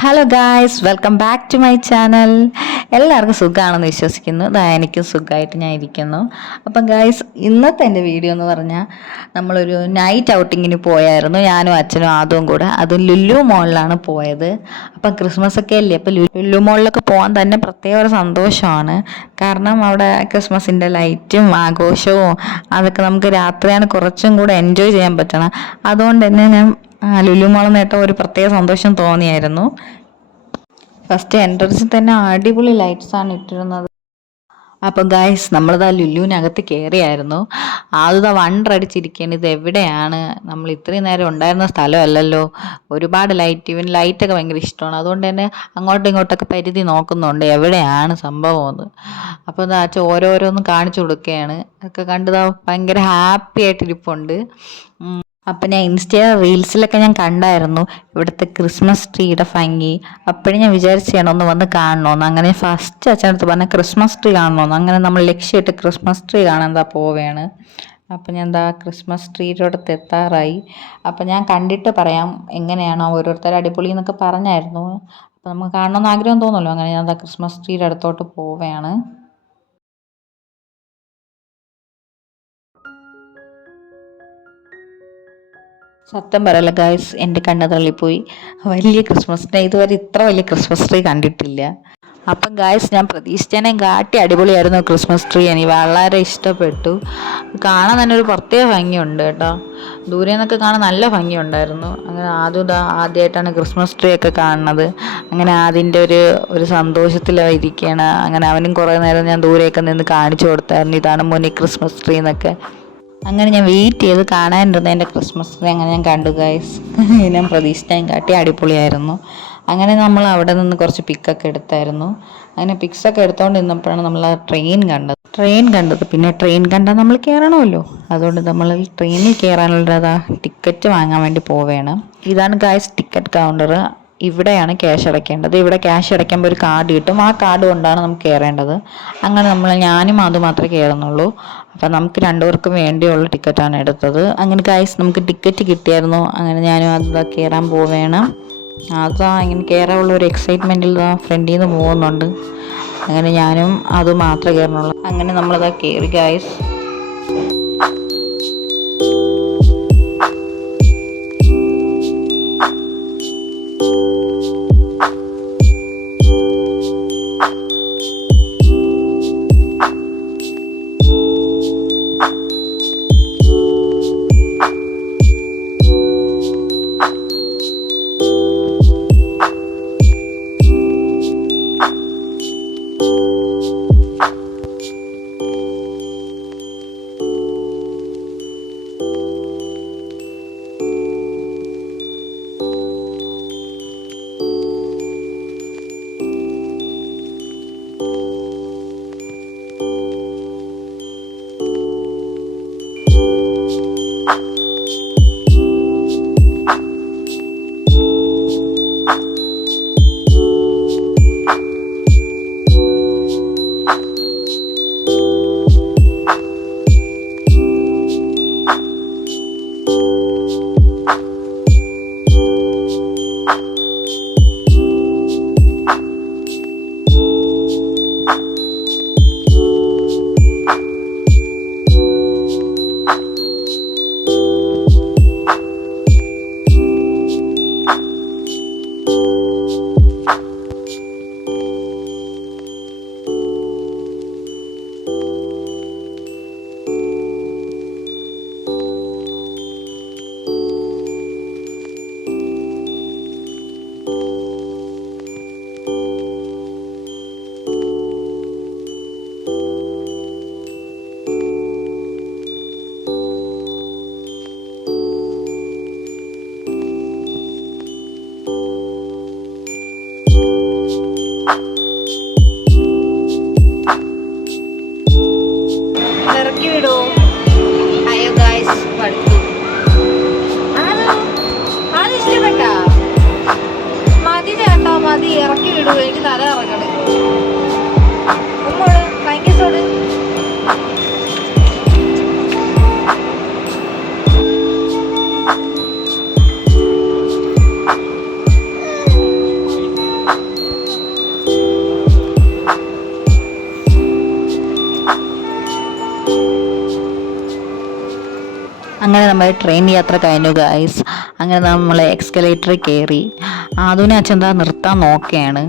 Hello guys, welcome back to my channel. എല്ലാവർക്കും സുഖമാണെന്ന് വിശ്വസിക്കുന്നു. എനിക്കും സുഖമായിട്ട് ഞാൻ ഇരിക്കുന്നു. അപ്പം ഗായ്സ്, ഇന്നത്തെ എൻ്റെ വീഡിയോ എന്ന് പറഞ്ഞാൽ നമ്മളൊരു നൈറ്റ് ഔട്ടിങ്ങിന് പോയായിരുന്നു, ഞാനും അച്ഛനും അതും കൂടെ. അതും ലുലു മോളിലാണ് പോയത്. അപ്പം ക്രിസ്മസ് ഒക്കെ അല്ലേ, അപ്പം ലുലു മോളിലൊക്കെ പോകാൻ തന്നെ പ്രത്യേക ഒരു സന്തോഷമാണ്. കാരണം അവിടെ ക്രിസ്മസിൻ്റെ ലൈറ്റും ആഘോഷവും അതൊക്കെ നമുക്ക് രാത്രിയാണ് കുറച്ചും കൂടെ എൻജോയ് ചെയ്യാൻ പറ്റണം. അതുകൊണ്ട് തന്നെ ഞാൻ ലുലു മോളിൽ നേട്ടം ഒരു പ്രത്യേക സന്തോഷം തോന്നിയായിരുന്നു. ഫസ്റ്റ് എൻട്രൻസിൽ തന്നെ അടിപൊളി ലൈറ്റ്സ് ആണ് ഇട്ടിരുന്നത്. അപ്പോൾ ഗൈസ്, നമ്മളിതാ ലുലുവിനകത്ത് കയറിയായിരുന്നു. ആദ്യതാ വണ്ടറടിച്ചിരിക്കുകയാണ്, ഇത് എവിടെയാണ്, നമ്മൾ ഇത്രയും നേരം ഉണ്ടായിരുന്ന സ്ഥലമല്ലല്ലോ. ഒരുപാട് ലൈറ്റ്, ഇവൻ ലൈറ്റൊക്കെ ഭയങ്കര ഇഷ്ടമാണ്. അതുകൊണ്ട് തന്നെ അങ്ങോട്ടും ഇങ്ങോട്ടൊക്കെ പരിധി നോക്കുന്നുണ്ട് എവിടെയാണ് സംഭവം എന്ന്. അപ്പോൾ എന്താ അച്ഛൻ ഓരോരോന്നും കാണിച്ചു കൊടുക്കുകയാണ്. ഒക്കെ കണ്ടതാ ഭയങ്കര ഹാപ്പി ആയിട്ടിരിപ്പുണ്ട്. അപ്പം ഞാൻ റീൽസിലൊക്കെ ഞാൻ കണ്ടായിരുന്നു ഇവിടുത്തെ ക്രിസ്മസ് ട്രീയുടെ ഭംഗി. അപ്പോഴും ഞാൻ വിചാരിച്ചാണ് ഒന്ന് വന്ന് കാണണമെന്ന്. അങ്ങനെ ഫസ്റ്റ് അച്ഛനടുത്ത് പറഞ്ഞ ക്രിസ്മസ് ട്രീ കാണണമെന്ന്. അങ്ങനെ നമ്മൾ ലക്ഷ്യമായിട്ട് ക്രിസ്മസ് ട്രീ കാണാൻ എന്താ പോവുകയാണ്. അപ്പം ഞാൻ എന്താ ക്രിസ്മസ് ട്രീയുടെ അടുത്ത് എത്താറായി. അപ്പം ഞാൻ കണ്ടിട്ട് പറയാം എങ്ങനെയാണോ, ഓരോരുത്തർ അടിപൊളി എന്നൊക്കെ പറഞ്ഞായിരുന്നു. അപ്പം നമുക്ക് കാണണമെന്ന് ആഗ്രഹം തോന്നുമല്ലോ. അങ്ങനെ ഞാൻ എന്താ ക്രിസ്മസ് ട്രീയുടെ അടുത്തോട്ട് പോവുകയാണ്. സത്യം പറയല്ല ഗായ്സ്, എൻ്റെ കണ്ണ് തള്ളിപ്പോയി. വലിയ ക്രിസ്മസ് ട്രീ, ഇതുവരെ ഇത്ര വലിയ ക്രിസ്മസ് ട്രീ കണ്ടിട്ടില്ല. അപ്പം ഗായ്സ്, ഞാൻ പ്രതീക്ഷിച്ചതിനെ കാട്ടി അടിപൊളിയായിരുന്നു ക്രിസ്മസ് ട്രീ. എനിക്ക് വളരെ ഇഷ്ടപ്പെട്ടു. കാണാൻ തന്നെ ഒരു പ്രത്യേക ഭംഗിയുണ്ട് കേട്ടോ. ദൂരെ നിന്നൊക്കെ കാണാൻ നല്ല ഭംഗിയുണ്ടായിരുന്നു. അങ്ങനെ ആദ്യമായിട്ടാണ് ക്രിസ്മസ് ട്രീ ഒക്കെ കാണുന്നത്. അങ്ങനെ അതിൻ്റെ ഒരു സന്തോഷത്തിലായിരിക്കുകയാണ്. അങ്ങനെ അവനും കുറേ നേരം ഞാൻ ദൂരെയൊക്കെ നിന്ന് കാണിച്ചു കൊടുത്തായിരുന്നു, ഇതാണ് മോനെ ക്രിസ്മസ് ട്രീ എന്നൊക്കെ. അങ്ങനെ ഞാൻ വെയിറ്റ് ചെയ്ത് കാണാനിരുന്ന എൻ്റെ ക്രിസ്മസ് ട്രീ അങ്ങനെ ഞാൻ കണ്ടു ഗൈസ്. ഞാൻ പ്രതീക്ഷിച്ചതിനെ കാട്ടി അടിപൊളിയായിരുന്നു. അങ്ങനെ നമ്മൾ അവിടെ നിന്ന് കുറച്ച് പിക്കൊക്കെ എടുത്തായിരുന്നു. അങ്ങനെ പിക്സൊക്കെ എടുത്തുകൊണ്ട് നിന്നപ്പോഴാണ് നമ്മൾ ആ ട്രെയിൻ കണ്ടത്. പിന്നെ ട്രെയിൻ കണ്ടാൽ നമ്മൾ കയറണമല്ലോ. അതുകൊണ്ട് നമ്മൾ ട്രെയിനിൽ കയറാനുള്ളതാ ടിക്കറ്റ് വാങ്ങാൻ വേണ്ടി പോവുകയാണ്. ഇതാണ് ഗൈസ് ടിക്കറ്റ് കൗണ്ടർ. ഇവിടെയാണ് ക്യാഷ് അടയ്ക്കേണ്ടത്. ഇവിടെ ക്യാഷ് അടയ്ക്കുമ്പോൾ ഒരു കാർഡ് കിട്ടും. ആ കാർഡ് കൊണ്ടാണ് നമുക്ക് കയറേണ്ടത്. അങ്ങനെ ഞാനും അത് മാത്രമേ കയറുന്നുള്ളൂ. അപ്പം നമുക്ക് രണ്ടുപേർക്കും വേണ്ടിയുള്ള ടിക്കറ്റാണ് എടുത്തത്. അങ്ങനെ ഗൈസ്, നമുക്ക് ടിക്കറ്റ് കിട്ടിയായിരുന്നു. അങ്ങനെ ഞാനും അത് കയറാൻ പോവുകയാണ്. ഇങ്ങനെ കയറാനുള്ള ഒരു എക്സൈറ്റ്മെൻറ്റിൽ ഫ്രണ്ടിൽ നിന്ന് പോകുന്നുണ്ട്. അങ്ങനെ ഞാനും അത് മാത്രമേ കയറണുള്ളൂ. അങ്ങനെ നമ്മളതാ കയറി ഗൈസ്. ഇറക്കി വിടൂ. അയ്യോ ഗൈസ്, പഠിത്തു അത് ഇഷ്ടപ്പെട്ടാ? മതി ചേട്ടാ, മതി, ഇറക്കി വിടൂ. എനിക്ക് തല ഇറങ്ങണേ. ഉമ്മോട് ഭയങ്കര അങ്ങനെ നമ്മൾ ട്രെയിൻ യാത്ര കഴിഞ്ഞു ഗൈസ്. അങ്ങനെ നമ്മൾ എക്സ്കലേറ്ററിൽ കയറി. അതുവിനെ അച്ഛൻ എന്താ നിർത്താൻ നോക്കുകയാണ്.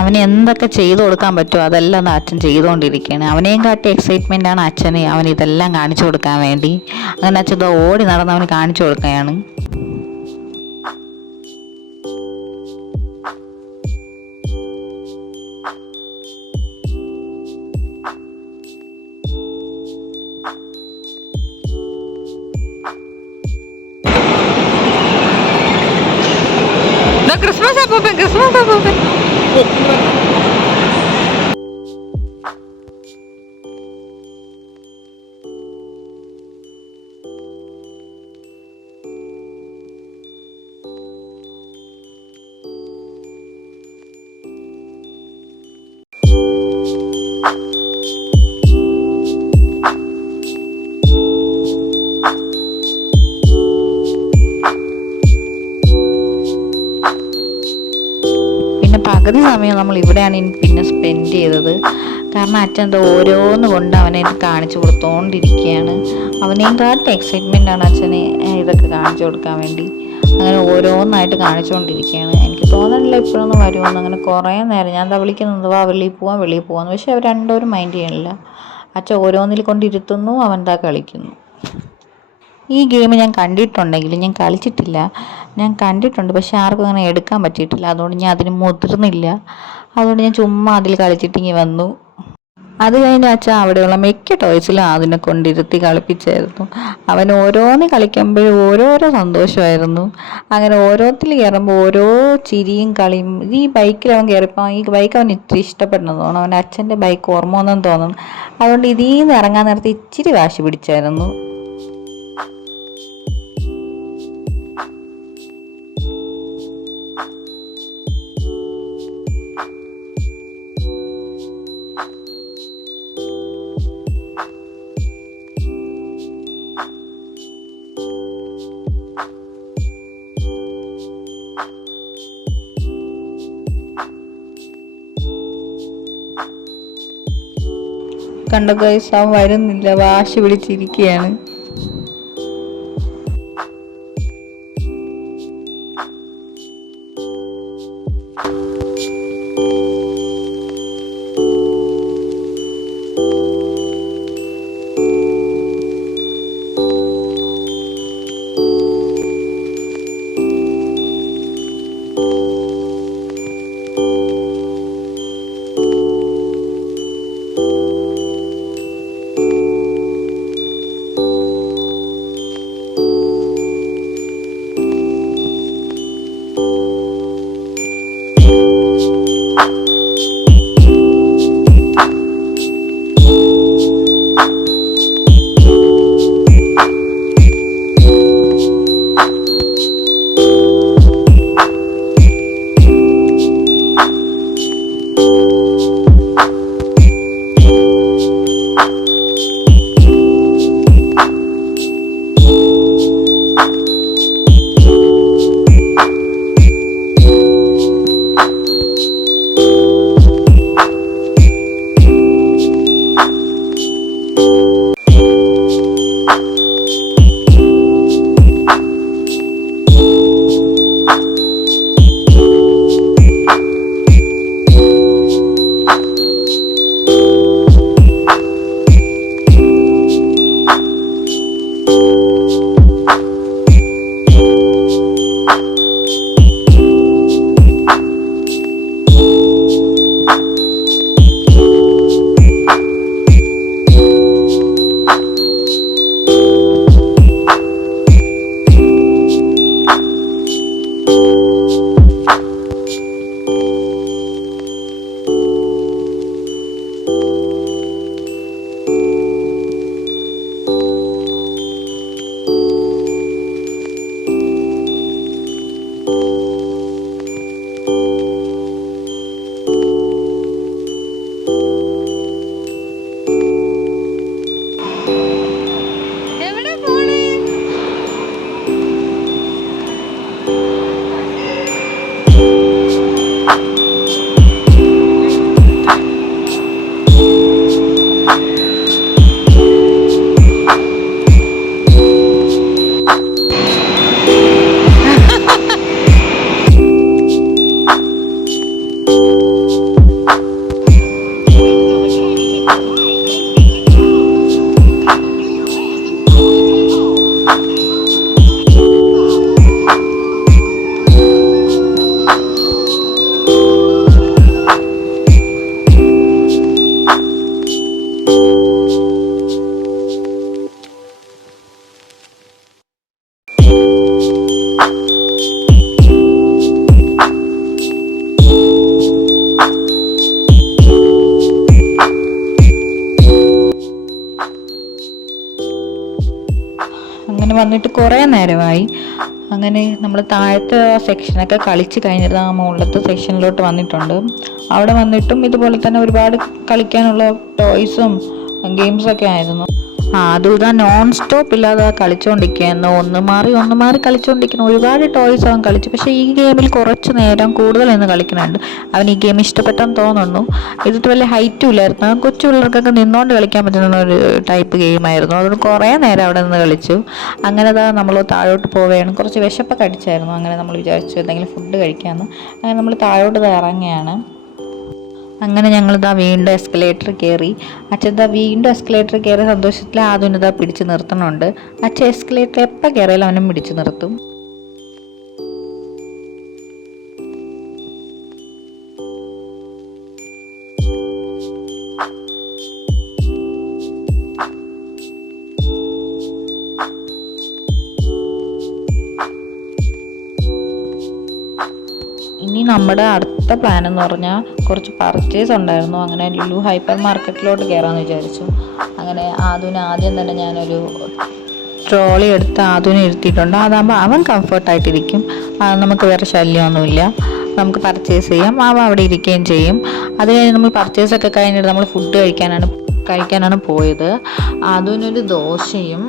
അവന് എന്തൊക്കെ ചെയ്തു കൊടുക്കാൻ പറ്റുമോ അതെല്ലാം അച്ഛൻ ചെയ്തുകൊണ്ടിരിക്കുകയാണ്. അവനെയും കാട്ടി എക്സൈറ്റ്മെൻ്റ് ആണ് അച്ഛന് അവൻ ഇതെല്ലാം കാണിച്ചു കൊടുക്കാൻ വേണ്ടി. അങ്ങനെ അച്ഛൻ ഓടി നടന്ന് അവന് കാണിച്ചു കൊടുക്കുകയാണ്. ക്രിസ്മസ് അപ്പൂപ്പൻ, ക്രിസ്മസ് അപ്പൂപ്പൻ. പകുതി സമയം നമ്മൾ ഇവിടെയാണ് പിന്നെ സ്പെൻഡ് ചെയ്തത്. കാരണം അച്ഛൻ എന്തോ ഓരോന്ന് കൊണ്ട് അവനെ കാണിച്ചു കൊടുത്തോണ്ടിരിക്കുകയാണ്. അവനെയും കാട്ടി എക്സൈറ്റ്മെൻ്റ് ആണ് അച്ഛനെ ഇതൊക്കെ കാണിച്ചു കൊടുക്കാൻ വേണ്ടി. അങ്ങനെ ഓരോന്നായിട്ട് കാണിച്ചുകൊണ്ടിരിക്കുകയാണ്. എനിക്ക് തോന്നണില്ല ഇപ്പോഴൊന്നും വരുമെന്ന്. അങ്ങനെ കുറേ നേരം ഞാൻ എന്താ വിളിക്കുന്നത്, വാ വെളിയിൽ പോവാന്ന്. പക്ഷെ അവർ രണ്ടുപേരും മൈൻഡ് ചെയ്യണില്ല. അച്ഛൻ ഓരോന്നിൽ കൊണ്ടിരുത്തുന്നു, അവൻ എന്താ കളിക്കുന്നു. ഈ ഗെയിം ഞാൻ കണ്ടിട്ടുണ്ടെങ്കിലും ഞാൻ കളിച്ചിട്ടില്ല. ഞാൻ കണ്ടിട്ടുണ്ട്, പക്ഷെ ആർക്കും അങ്ങനെ എടുക്കാൻ പറ്റിയിട്ടില്ല. അതുകൊണ്ട് ഞാൻ അതിന് മുതിർന്നില്ല. അതുകൊണ്ട് ഞാൻ ചുമ്മാ അതിൽ കളിച്ചിട്ടിങ്ങി വന്നു. അത് കഴിഞ്ഞ് അച്ഛൻ അവിടെയുള്ള മിക്ക ടോയ്സിലും അതിനെ കൊണ്ടിരുത്തി കളിപ്പിച്ചായിരുന്നു. അവൻ ഓരോന്ന് കളിക്കുമ്പോഴും ഓരോരോ സന്തോഷമായിരുന്നു. അങ്ങനെ ഓരോത്തിൽ കയറുമ്പോൾ ഓരോ ചിരിയും കളിയും. ഈ ബൈക്കിൽ അവൻ കയറിയപ്പോൾ ഈ ബൈക്ക് അവൻ ഇത്തിരി ഇഷ്ടപ്പെടുന്നു തോന്നുന്നു. അവൻ്റെ അച്ഛൻ്റെ ബൈക്ക് ഓർമ്മ വന്നെന്ന് തോന്നുന്നു. അതുകൊണ്ട് ഇതിൽ നിന്ന് ഇറങ്ങാൻ നേരത്തെ ഇച്ചിരി വാശി പിടിച്ചായിരുന്നു. കണ്ട ഗൈസ്, അവൻ വരുന്നില്ല, വാശി പിടിച്ചിരിക്കുകയാണ്. വന്നിട്ട് കുറേ നേരമായി. അങ്ങനെ നമ്മൾ താഴത്തെ സെക്ഷനൊക്കെ കളിച്ച് കഴിഞ്ഞിട്ട് ആ മുകളിലത്തെ സെക്ഷനിലോട്ട് വന്നിട്ടുണ്ട്. അവിടെ വന്നിട്ടും ഇതുപോലെ തന്നെ ഒരുപാട് കളിക്കാനുള്ള ടോയ്സും ഗെയിംസൊക്കെ ആയിരുന്നു. അതും ഇതാ നോൺ സ്റ്റോപ്പ് ഇല്ലാതെ കളിച്ചുകൊണ്ടിരിക്കുകയായിരുന്നു. ഒന്ന് മാറി കളിച്ചുകൊണ്ടിരിക്കുന്നു. ഒരുപാട് ടോയ്സ് അവൻ കളിച്ചു. പക്ഷേ ഈ ഗെയിമിൽ കുറച്ച് നേരം കൂടുതൽ നിന്ന് കളിക്കുന്നുണ്ട്. അവൻ ഈ ഗെയിം ഇഷ്ടപ്പെട്ടെന്ന് തോന്നുന്നു. ഇതിട്ട് വലിയ ഹൈറ്റും ഇല്ലായിരുന്നു. കൊച്ചു പിള്ളേർക്കൊക്കെ നിന്നുകൊണ്ട് കളിക്കാൻ പറ്റുന്ന ഒരു ടൈപ്പ് ഗെയിമായിരുന്നു. അതുകൊണ്ട് കുറേ നേരം അവിടെ നിന്ന് കളിച്ചു. അങ്ങനെ നമ്മൾ താഴോട്ട് പോവുകയാണ്. കുറച്ച് വിശപ്പൊക്കെ അടിച്ചായിരുന്നു. അങ്ങനെ നമ്മൾ വിചാരിച്ചു എന്തെങ്കിലും ഫുഡ് കഴിക്കാമെന്ന്. അങ്ങനെ നമ്മൾ താഴോട്ട് ഇറങ്ങുകയാണ്. അങ്ങനെ ഞങ്ങളിതാ വീണ്ടും എസ്കലേറ്റർ കയറി. അച്ഛൻ വീണ്ടും എസ്കലേറ്റർ കയറിയ സന്തോഷത്തിൽ ആദ്യം പിടിച്ച് നിർത്തണുണ്ട്. അച്ഛൻ എസ്കലേറ്റർ എപ്പോൾ കയറിയാലും അവനും പിടിച്ച് നിർത്തും. ഇനി നമ്മുടെ അടുത്ത പ്ലാൻ എന്ന് പറഞ്ഞാൽ കുറച്ച് പർച്ചേസ് ഉണ്ടായിരുന്നു. അങ്ങനെ ലുലു ഹൈപ്പർ മാർക്കറ്റിലോട്ട് കയറാമെന്ന് വിചാരിച്ചു. അങ്ങനെ ആദ്യം തന്നെ ഞാനൊരു ട്രോളി എടുത്ത് ഇരുത്തിയിട്ടുണ്ട്. അതാകുമ്പോൾ അവൻ കംഫർട്ടായിട്ടിരിക്കും. നമുക്ക് വേറെ ശല്യമൊന്നുമില്ല. നമുക്ക് പർച്ചേസ് ചെയ്യാം. അവൻ അവിടെ ഇരിക്കുകയും ചെയ്യും. അത് കഴിഞ്ഞ് നമ്മൾ പർച്ചേസൊക്കെ കഴിഞ്ഞിട്ട് നമ്മൾ ഫുഡ് കഴിക്കാനാണ് പോയത്. അതിനൊരു ദോശയും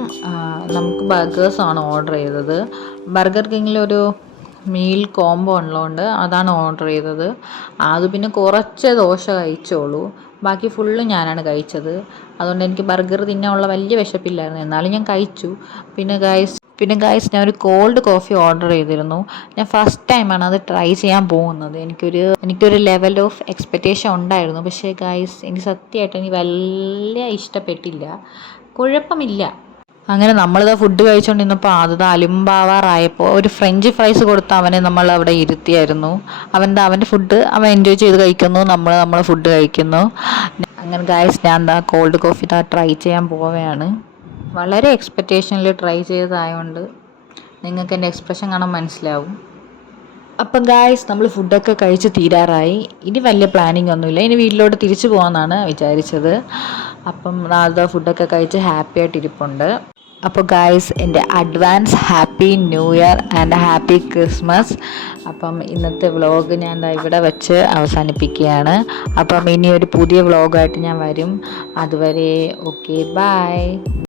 നമുക്ക് ബർഗേഴ്സാണ് ഓർഡർ ചെയ്തത്. ബർഗർ കിങ്ങിലൊരു മീൽ കോംബോ ഉള്ളതുകൊണ്ട് അതാണ് ഓർഡർ ചെയ്തത്. അത് പിന്നെ കുറച്ച് ദോശ കഴിച്ചോളൂ. ബാക്കി ഫുള്ള് ഞാനാണ് കഴിച്ചത്. അതുകൊണ്ട് എനിക്ക് ബർഗർ തിന്നാനുള്ള വലിയ വിശപ്പില്ലായിരുന്നു. എന്നാലും ഞാൻ കഴിച്ചു. പിന്നെ ഗൈസ് ഞാൻ ഒരു കോൾഡ് കോഫി ഓർഡർ ചെയ്തിരുന്നു. ഞാൻ ഫസ്റ്റ് ടൈമാണ് അത് ട്രൈ ചെയ്യാൻ പോകുന്നത്. എനിക്കൊരു ലെവൽ ഓഫ് എക്സ്പെക്റ്റേഷൻ ഉണ്ടായിരുന്നു. പക്ഷേ ഗൈസ് എനിക്ക് സത്യമായിട്ട് എനിക്ക് വലിയ ഇഷ്ടപ്പെട്ടില്ല. കുഴപ്പമില്ല. അങ്ങനെ നമ്മളിത് ഫുഡ് കഴിച്ചുകൊണ്ടിരുന്നപ്പോൾ അത് അലുമ്പാവാറായപ്പോൾ ഒരു ഫ്രഞ്ച് ഫ്രൈസ് കൊടുത്ത് അവനെ നമ്മൾ അവിടെ ഇരുത്തിയായിരുന്നു. അവൻ്റെ ഫുഡ് അവൻ എൻജോയ് ചെയ്ത് കഴിക്കുന്നു. നമ്മൾ ഫുഡ് കഴിക്കുന്നു. അങ്ങനെ ഗൈസ് ഞാൻ കോൾഡ് കോഫി ട്രൈ ചെയ്യാൻ പോവുകയാണ്. വളരെ എക്സ്പെക്റ്റേഷനിൽ ട്രൈ ചെയ്തതായതുകൊണ്ട് നിങ്ങൾക്ക് എൻ്റെ എക്സ്പ്രഷൻ കാണാൻ മനസ്സിലാവും. അപ്പം ഗായ്സ് നമ്മൾ ഫുഡൊക്കെ കഴിച്ച് തീരാറായി. ഇനി വലിയ പ്ലാനിങ് ഒന്നുമില്ല. ഇനി വീട്ടിലോട്ട് തിരിച്ചു പോകാമെന്നാണ് വിചാരിച്ചത്. അപ്പം ഫുഡൊക്കെ കഴിച്ച് ഹാപ്പി ആയിട്ടിരിപ്പുണ്ട്. അപ്പോൾ ഗായ്സ് എൻ്റെ advance happy new year and happy Christmas. അപ്പം ഇന്നത്തെ വ്ളോഗ് ഞാൻ ഇവിടെ വെച്ച് അവസാനിപ്പിക്കുകയാണ്. അപ്പം ഇനി ഒരു പുതിയ വ്ളോഗായിട്ട് ഞാൻ വരും. അതുവരെ ഓക്കെ, ബൈ.